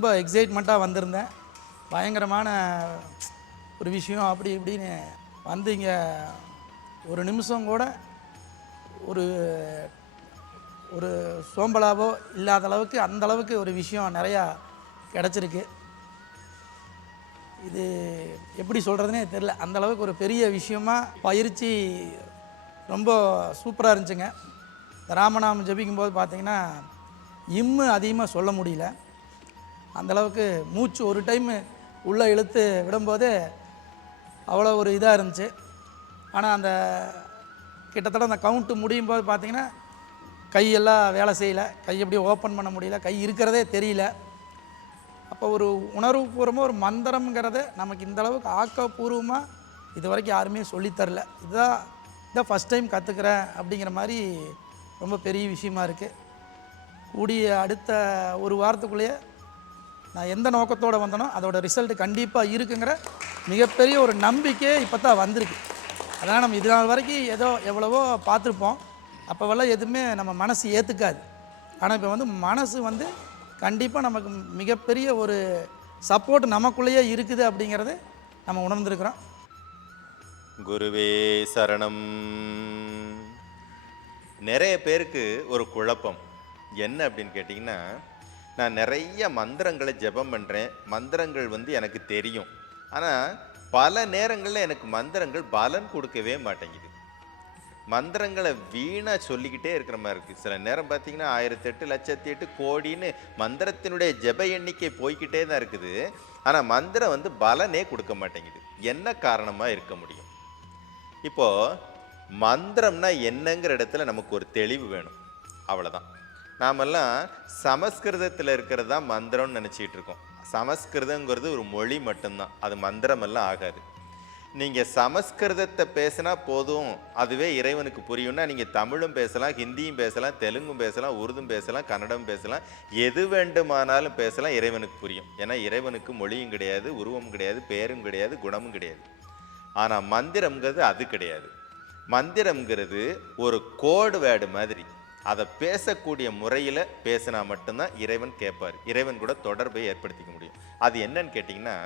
ரொம்ப எக்ஸைட்மெண்ட்டாக வந்திருந்தேன். பயங்கரமான ஒரு விஷயம் அப்படி இப்படின்னு வந்து இங்கே ஒரு நிமிஷம் கூட ஒரு ஒரு சோம்பலாவோ இல்லாத அளவுக்கு அந்த அளவுக்கு ஒரு விஷயம் நிறையா கிடச்சிருக்கு. இது எப்படி சொல்கிறதுனே தெரில அந்த அளவுக்கு ஒரு பெரிய விஷயமா பயிற்சி ரொம்ப சூப்பராக இருந்துச்சுங்க. ராமநாமம் ஜபிக்கும்போது பார்த்திங்கன்னா இம்மு அதிகமாக சொல்ல முடியல. அந்த அளவுக்கு மூச்சு ஒரு டைம் உள்ளே இழுத்து விடும்போது அவ்வளோ ஒரு இதாக இருந்துச்சு. ஆனால் அந்த கிட்டத்தட்ட அந்த கவுண்ட்டு முடியும் போது பார்த்திங்கன்னா கையெல்லாம் வேலை செய்யலை. கை அப்படியே ஓப்பன் பண்ண முடியல. கை இருக்கிறதே தெரியல. அப்போ ஒரு உணர்வுபூர்வமாக ஒரு மந்திரம்ங்கிறத நமக்கு இந்த அளவுக்கு ஆக்கப்பூர்வமாக இது வரைக்கும் யாருமே சொல்லித்தரல இதுதான் இதான் ஃபஸ்ட் டைம் கற்றுக்கிறேன் அப்படிங்கிற மாதிரி ரொம்ப பெரிய விஷயமா இருக்குது கூடிய அடுத்த ஒரு வாரத்துக்குள்ளேயே நான் எந்த நோக்கத்தோடு வந்தனோ அதோட ரிசல்ட் கண்டிப்பாக இருக்குங்கிற மிகப்பெரிய ஒரு நம்பிக்கை இப்போ தான் வந்திருக்கு. அதனால் நம்ம இது நாள் வரைக்கும் ஏதோ எவ்வளவோ பார்த்துருப்போம். அப்போவெல்லாம் எதுவுமே நம்ம மனசு ஏற்றுக்காது ஆனால் இப்போ வந்து மனசு வந்து கண்டிப்பாக நமக்கு மிகப்பெரிய ஒரு சப்போர்ட் நமக்குள்ளேயே இருக்குது அப்படிங்கிறத நம்ம உணர்ந்திருக்கிறோம். குருவே சரணம். நிறைய பேருக்கு ஒரு குழப்பம். என்ன அப்படின்னு கேட்டிங்கன்னா நான் நிறைய மந்திரங்களை ஜெபம் பண்ணுறேன் மந்திரங்கள் வந்து எனக்கு தெரியும். ஆனால் பல நேரங்களில் எனக்கு மந்திரங்கள் பலன் கொடுக்கவே மாட்டேங்குது. மந்திரங்களை வீணாக சொல்லிக்கிட்டே இருக்கிற மாதிரி இருக்குது சில நேரம் பார்த்தீங்கன்னா ஆயிரத்தி எட்டு லட்சத்தி எட்டு கோடின்னு மந்திரத்தினுடைய ஜெப எண்ணிக்கை போய்கிட்டே தான் இருக்குது. ஆனால் மந்திரம் வந்து பலனே கொடுக்க மாட்டேங்குது. என்ன காரணமாக இருக்க முடியும்? இப்போது மந்திரம்னா என்னங்கிற இடத்துல நமக்கு ஒரு தெளிவு வேணும். அவ்வளோதான் நாமெல்லாம் சமஸ்கிருதத்தில் இருக்கிறது தான் மந்திரம்னு நினச்சிட்டு இருக்கோம் சமஸ்கிருதங்கிறது ஒரு மொழி மட்டும்தான். அது மந்திரமெல்லாம் ஆகாது. நீங்கள் சமஸ்கிருதத்தை பேசினா போதும். அதுவே இறைவனுக்கு புரியும்னா நீங்கள் தமிழும் பேசலாம் ஹிந்தியும் பேசலாம் தெலுங்கும் பேசலாம் உருதும் பேசலாம் கன்னடம் பேசலாம் எது வேண்டுமானாலும் பேசலாம் இறைவனுக்கு புரியும். ஏன்னா இறைவனுக்கு மொழியும் கிடையாது உருவம் கிடையாது பேரும் கிடையாது குணமும் கிடையாது. ஆனால் மந்திரம்ங்கிறது அது கிடையாது. மந்திரம்ங்கிறது ஒரு கோடு வேர்டு மாதிரி. அதை பேசக்கூடிய முறையில் பேசினா மட்டும்தான் இறைவன் கேட்பார் இறைவன் கூட தொடர்பை ஏற்படுத்திக்க முடியும். அது என்னன்னு கேட்டிங்கன்னா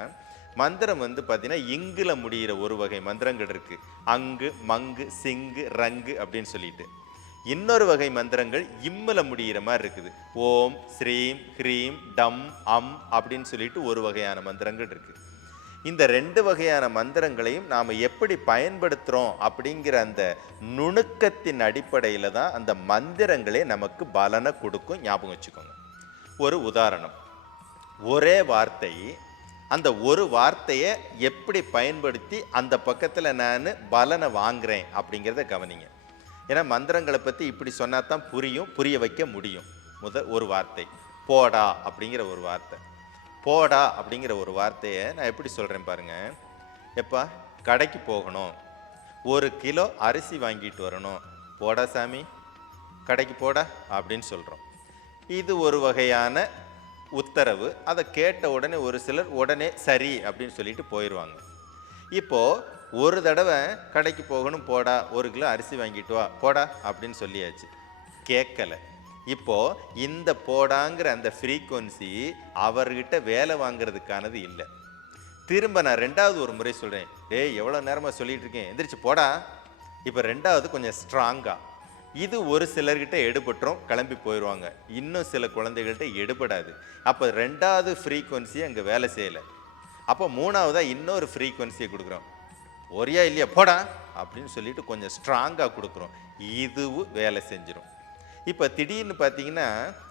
மந்திரம் வந்து பார்த்தீங்கன்னா இங்கில் முடிகிற ஒரு வகை மந்திரங்கள் இருக்குது அங்கு மங்கு சிங்கு ரங்கு அப்படின்னு சொல்லிட்டு. இன்னொரு வகை மந்திரங்கள் இம்மில் முடிகிற மாதிரி இருக்குது. ஓம் ஸ்ரீம் ஹ்ரீம் டம் அம் அப்படின்னு சொல்லிட்டு ஒரு வகையான மந்திரங்கள் இருக்குது இந்த ரெண்டு வகையான மந்திரங்களையும் நாம் எப்படி பயன்படுத்துகிறோம் அப்படிங்கிற அந்த நுணுக்கத்தின் அடிப்படையில் தான் அந்த மந்திரங்களே நமக்கு பலனை கொடுக்கும் ஞாபகம் வச்சுக்கோங்க. ஒரு உதாரணம். ஒரே வார்த்தை அந்த ஒரு வார்த்தையை எப்படி பயன்படுத்தி அந்த பக்கத்தில் நான் பலனை வாங்குறேன் அப்படிங்கிறத கவனிங்க. ஏன்னா மந்திரங்களை பற்றி இப்படி சொன்னா தான் புரியும் புரிய வைக்க முடியும். முத ஒரு வார்த்தை போடா அப்படிங்கிற ஒரு வார்த்தை. போடா அப்படிங்கிற ஒரு வார்த்தையை நான் எப்படி சொல்கிறேன் பாருங்கள் எப்பா கடைக்கு போகணும். ஒரு கிலோ அரிசி வாங்கிட்டு வரணும். போடா சாமி கடைக்கு போடா அப்படின்னு சொல்கிறோம் இது ஒரு வகையான உத்தரவு. அதை கேட்ட உடனே ஒரு சிலர் உடனே சரி அப்படின்னு சொல்லிட்டு போயிடுவாங்க இப்போது ஒரு தடவை கடைக்கு போகணும் போடா ஒரு கிலோ அரிசி வாங்கிட்டு வா போடா அப்படின்னு சொல்லியாச்சு. கேட்கல. இப்போது இந்த போடாங்கிற அந்த ஃப்ரீக்குவன்சி அவர்கிட்ட வேலை வாங்குறதுக்கானது இல்லை. திரும்ப நான் ரெண்டாவது ஒரு முறை சொல்கிறேன் டேய் எவ்வளோ நேரமாக சொல்லிகிட்டு இருக்கேன்? எந்திரிச்சு போடா. இப்போ ரெண்டாவது கொஞ்சம் ஸ்ட்ராங்காக இது ஒரு சிலர்கிட்ட எடுபட்டுரும் கிளம்பி போயிடுவாங்க இன்னும் சில குழந்தைகள்கிட்ட எடுபடாது. அப்போ ரெண்டாவது ஃப்ரீக்குவன்சி அங்கே வேலை செய்யலை. அப்போ மூணாவதாக இன்னொரு ஃப்ரீக்குவன்சியை கொடுக்குறோம். ஒரியா இல்லையா? போடா. அப்படின்னு சொல்லிட்டு கொஞ்சம் ஸ்ட்ராங்காக கொடுக்குறோம். இதுவும் வேலை செஞ்சிடும் இப்போ திடீர்னு பார்த்தீங்கன்னா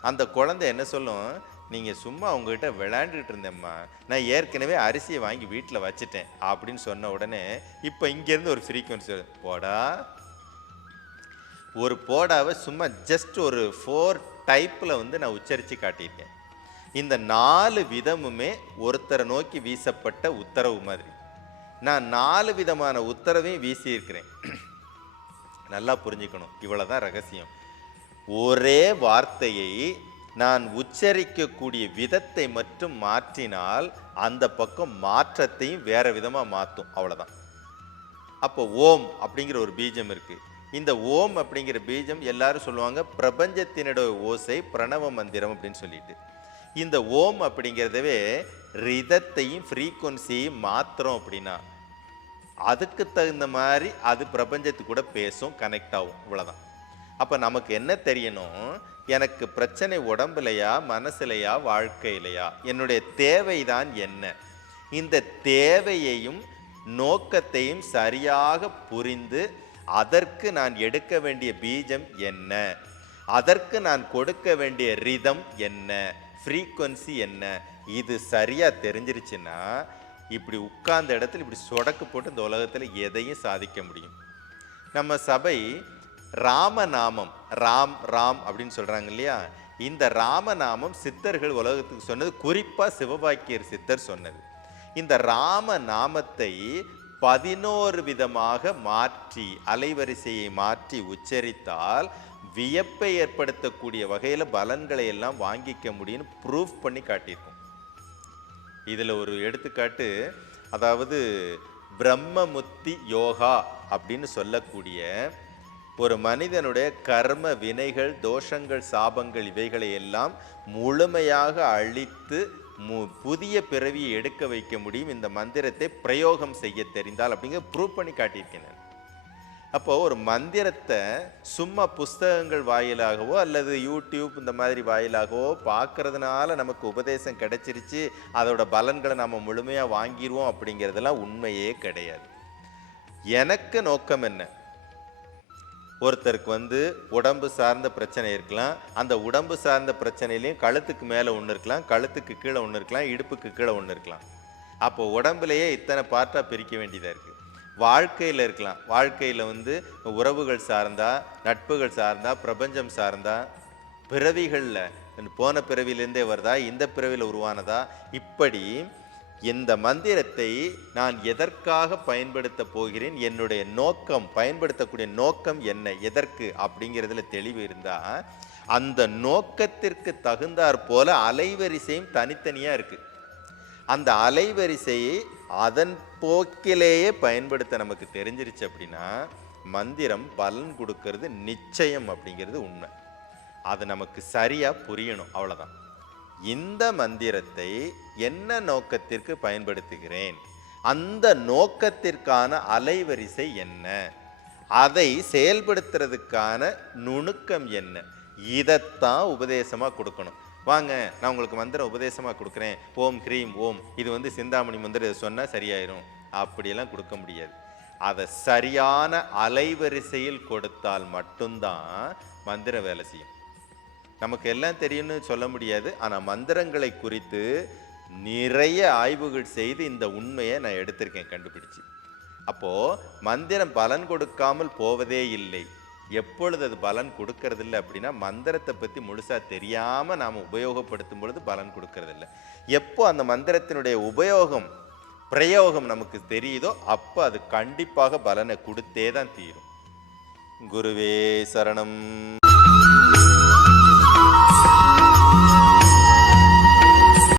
அந்த குழந்தை என்ன சொல்லும்? நீங்கள் சும்மா உங்ககிட்ட விளையாண்டுக்கிட்டு இருந்தேம்மா. நான் ஏற்கனவே அரிசியை வாங்கி வீட்டில் வச்சுட்டேன் அப்படின்னு சொன்ன உடனே இப்போ இங்கேருந்து ஒரு ஃப்ரீக்குவன்சி போடா. ஒரு போடாவை சும்மா ஜஸ்ட் ஒரு ஃபோர் டைப்பில் வந்து நான் உச்சரித்து காட்டியிருக்கேன். இந்த நாலு விதமுமே ஒருத்தரை நோக்கி வீசப்பட்ட உத்தரவு மாதிரி. நான் நாலு விதமான உத்தரவையும் வீசியிருக்கிறேன். நல்லா புரிஞ்சுக்கணும். இவ்வளவுதான் ரகசியம். ஒரே வார்த்தையை நான் உச்சரிக்கக்கூடிய விதத்தை மட்டும் மாற்றினால் அந்த பக்கம் மாற்றத்தையும் வேற விதமாக மாற்றும் அவ்வளோதான் அப்போ ஓம் அப்படிங்கிற ஒரு பீஜம் இருக்குது இந்த ஓம் அப்படிங்கிற பீஜம் எல்லாரும் சொல்லுவாங்க பிரபஞ்சத்தினோட ஓசை பிரணவ மந்திரம் அப்படின்னு சொல்லிட்டு. இந்த ஓம் அப்படிங்கிறதவே ரிதத்தையும் ஃப்ரீக்குவன்சியையும் மாத்திரம் அப்படின்னா அதுக்கு தகுந்த மாதிரி அது பிரபஞ்சத்து கூட பேசும் கனெக்ட் ஆகும். இவ்வளோதான் அப்போ நமக்கு என்ன தெரியணும்? எனக்கு பிரச்சனை உடம்புலையா மனசுலையா வாழ்க்கையிலையா என்னுடைய தேவைதான் என்ன? இந்த தேவையையும் நோக்கத்தையும் சரியாக புரிந்து அதற்கு நான் எடுக்க வேண்டிய பீஜம் என்ன? அதற்கு நான் கொடுக்க வேண்டிய ரிதம் என்ன? ஃப்ரீக்குவன்சி என்ன? இது சரியாக தெரிஞ்சிருச்சுன்னா இப்படி உட்கார்ந்த இடத்துல இப்படி சொடக்கு போட்டு இந்த உலகத்தில் எதையும் சாதிக்க முடியும். நம்ம சபை ராமநாமம் ராம் ராம் அப்படின்னு சொல்கிறாங்க இல்லையா? இந்த ராமநாமம் சித்தர்கள் உலகத்துக்கு சொன்னது குறிப்பாக சிவபாக்கியர் சித்தர் சொன்னது. இந்த ராம நாமத்தை பதினோரு விதமாக மாற்றி அலைவரிசையை மாற்றி உச்சரித்தால் வியப்பை ஏற்படுத்தக்கூடிய வகையில் பலன்களை எல்லாம் வாங்கிக்க முடியும்னு ப்ரூஃப் பண்ணி காட்டியிருக்கோம். இதில் ஒரு எடுத்துக்காட்டு அதாவது பிரம்மமுத்தி யோகா அப்படின்னு சொல்லக்கூடிய ஒரு மனிதனுடைய கர்ம வினைகள் தோஷங்கள் சாபங்கள் இவைகளை எல்லாம் முழுமையாக அழித்து மு புதிய பிறவியை எடுக்க வைக்க முடியும். இந்த மந்திரத்தை பிரயோகம் செய்ய தெரிந்தால் அப்படிங்கிற ப்ரூவ் பண்ணி காட்டியிருக்கேன் அப்போது ஒரு மந்திரத்தை சும்மா புஸ்தகங்கள் வாயிலாகவோ அல்லது யூடியூப் இந்த மாதிரி வாயிலாகவோ பார்க்கறதுனால நமக்கு உபதேசம் கிடைச்சிருச்சு அதோட பலன்களை நம்ம முழுமையாக வாங்கிடுவோம் அப்படிங்கிறதெல்லாம் உண்மையே கிடையாது. எனக்கு நோக்கம் என்ன? ஒருத்தருக்கு வந்து உடம்பு சார்ந்த பிரச்சனை இருக்கலாம். அந்த உடம்பு சார்ந்த பிரச்சனையிலையும் கழுத்துக்கு மேலே ஒன்று இருக்கலாம் கழுத்துக்கு கீழே ஒன்று இருக்கலாம் இடுப்புக்கு கீழே ஒன்று இருக்கலாம். அப்போ உடம்புலையே இத்தனை பார்ட்டாக பிரிக்க வேண்டியதாக இருக்குது வாழ்க்கையில் இருக்கலாம். வாழ்க்கையில் வந்து உறவுகள் சார்ந்தா நட்புகள் சார்ந்தா பிரபஞ்சம் சார்ந்தா பிறவிகளில் போன பிறவியிலேருந்தே வருதா இந்த பிறவியில் உருவானதா இப்படி இந்த மந்திரத்தை நான் எதற்காக பயன்படுத்த போகிறேன்? என்னுடைய நோக்கம் பயன்படுத்தக்கூடிய நோக்கம் என்ன? எதற்கு? அப்படிங்கிறதுல தெளிவு இருந்தால் அந்த நோக்கத்திற்கு தகுந்தாற் போல அலைவரிசையும் தனித்தனியாக இருக்குது அந்த அலைவரிசையை அதன் போக்கிலேயே பயன்படுத்த நமக்கு தெரிஞ்சிருச்சு அப்படின்னா மந்திரம் பலன் கொடுக்கறது நிச்சயம் அப்படிங்கிறது உண்மை. அது நமக்கு சரியாக புரியணும் அவ்வளோதான் இந்த மந்திரத்தை என்ன நோக்கத்திற்கு பயன்படுத்துகிறேன்? அந்த நோக்கத்திற்கான அலைவரிசை என்ன? அதை செயல்படுத்துறதுக்கான நுணுக்கம் என்ன? இதைத்தான் உபதேசமாக கொடுக்கணும். வாங்க நான் உங்களுக்கு மந்திரம் உபதேசமாக கொடுக்குறேன். ஓம் ஹ்ரீம் ஓம். இது வந்து சிந்தாமணி மந்திரம். இதை சொன்னால் சரியாயிரும். அப்படியெல்லாம் கொடுக்க முடியாது. அதை சரியான அலைவரிசையில் கொடுத்தால் மட்டும்தான் மந்திரம் வேலை செய்யும். நமக்கு எல்லாம் தெரியும்னு சொல்ல முடியாது. ஆனால் மந்திரங்களை குறித்து நிறைய ஆய்வுகள் செய்து இந்த உண்மையை நான் எடுத்திருக்கேன் கண்டுபிடிச்சு. அப்போது மந்திரம் பலன் கொடுக்காமல் போவதே இல்லை. எப்பொழுது அது பலன் கொடுக்கறதில்ல அப்படின்னா மந்திரத்தை பற்றி முழுசாக தெரியாமல் நாம் உபயோகப்படுத்தும் பொழுது பலன் கொடுக்கறதில்ல. எப்போ அந்த மந்திரத்தினுடைய உபயோகம் பிரயோகம் நமக்கு தெரியுதோ அப்போ அது கண்டிப்பாக பலனை கொடுத்தே தான் தீரும். குருவே சரணம்.